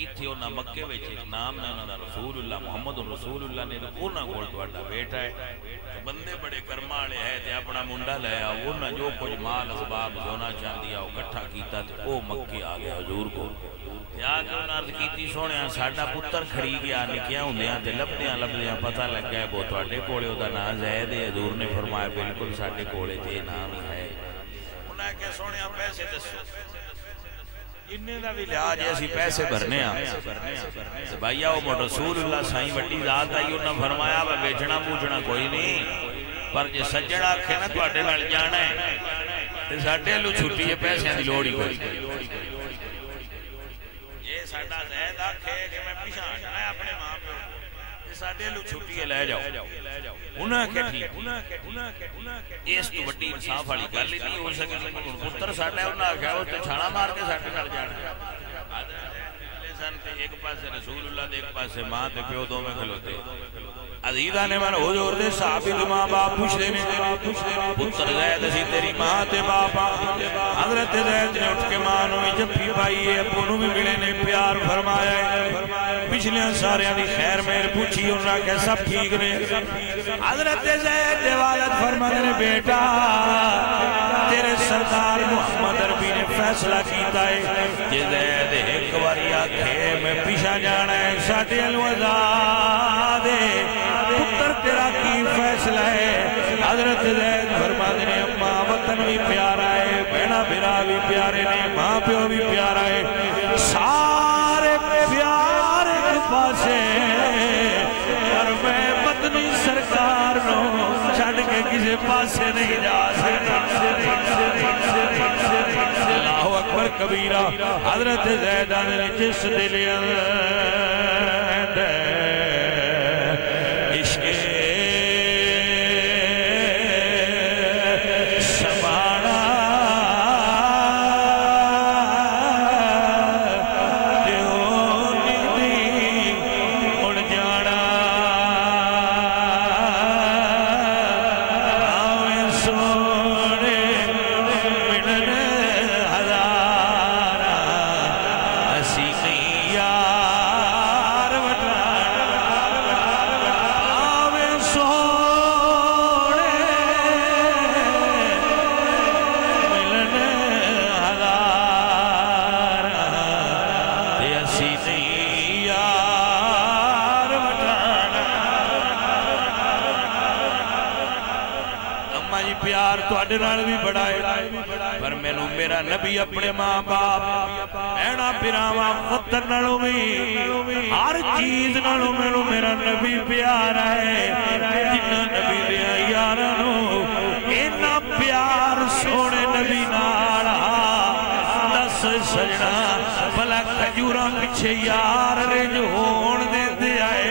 کتھے انہاں مکے وچ نام نے انہاں دا رسول اللہ محمد رسول اللہ نے انہاں کول تہاڈا بیٹا ہے بندے بڑے کرما والے ہے تے اپنا منڈا لے آ انہاں جو کچھ مال اسباب سونا چاندی او اکٹھا کیتا تے او مکے آ گیا حضور کو یا کہ انہاں عرض کیتی سونیا ساڈا پتر کھڑی گیا نکیاں ہوندیاں تے لبدیاں پتہ لگ گیا وہ تہاڈے کولے او دا نام زید ہے حضور نے فرمایا بالکل ساڈے کولے تے نام ہی ہے انہاں کہ سونیا پیسے دسو انہیں دا بھی لیا جے اسی پیسے بھرنے ہاں بھائیا وہ رسول اللہ سائیں وڈی ذات آئی انہاں فرمایا وہ بیچنا پوچھنا کوئی نہیں پر جے سجڑ آکھے نا تواڈے نال جانا ہے تے ساڈے لو چھٹی ہے پیسے دی لوڑ ہی کوئی یہ ساڈا زید آکھے کہ میں پیچھے ہٹنا ہے اپنے ماں پیو تے ساڈے لو چھٹی ہے لے جاؤ انہاں کہ ٹھیک اس تو وڈی انصاف والی گل ہی نہیں ہو سکے پتر ساڈا انہاں آکھیا او تے چھاڑا مار کے ساڈے نال جانا ایک پاسے رسول اللہ دے ایک پاسے ماں تے پیو دوویں کھلوتے عزیزاں نے من حضور دے صحابی دی ماں باپ پوچھدے نے پتر زید اسی تیری ماں تے باپ حضرت زید نے اٹھ کے ماں نوں جپھی پائی ہے ابو نوں بھی ملے نے پیار فرمایا ہے پچھلے ساریاں دی خیر مہر پوچھی انہاں کہ سب ٹھیک نے حضرت زید دے والد فرماندے نے بیٹا تیرے سردار محمد عربی نے فیصلہ کیتا ہے کہ زید ایک باری آکھے میں پیچھے جانا ہے ساڈے نوں آزاد ہے پتر تیرا کی فیصلہ ہے حضرت زید فرماندے نے اماں وطن بھی پیارا ہے بہنا بھرا بھی پیارے نے ماں پیو بھی پیارا ہے سارے پیار ایک پاسے اور میں مدنی سرکار نو چھڑ کے کسی پاسے نہیں جا سکتا اللہ اکبر کبیرہ حضرت زیدہ نے جس دل اندر عشق سمانا دیونی دی اڑ جانا آویں سونے ملن ہزارہ اسی نہیں یار وٹانا آویں سونے ملن ہزارہ تے اسی نہیں یار وٹانا اماں جی پیار تواڈے نال بھی بڑا ہے پر مینوں میرا نبی اپنے ماں باپ بہنا بھراواں پتر نالوں بھی ہر چیز نالوں مینوں میرا نبی پیارا ہے جنہاں نبی دیاں یاراں نوں اینا پیار سونے نبی نال دس سجنا بھلا کھجوراں پیچھے یار رنج ہون دیندے آئے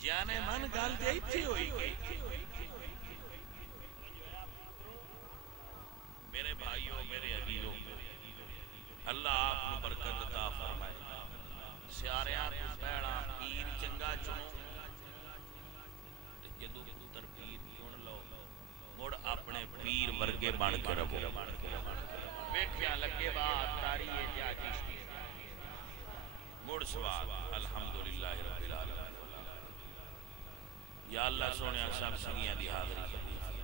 جانے من گل دے ایتھے ہوئی میرے بھائیوں میرے عزیزوں اللہ آپ کو برکت عطا فرمائے سیاریاں کو پیڑا پیر چنگا چنو جدو پتر پیر چن لو مڑ اپنے پیر ورگے بن کے رہو ویکھیاں لگے بات تاری ہے جا چشتی مڑ سوال الحمدللہ رب العالمین یا اللہ سونے سب سنگیاں دی حاضری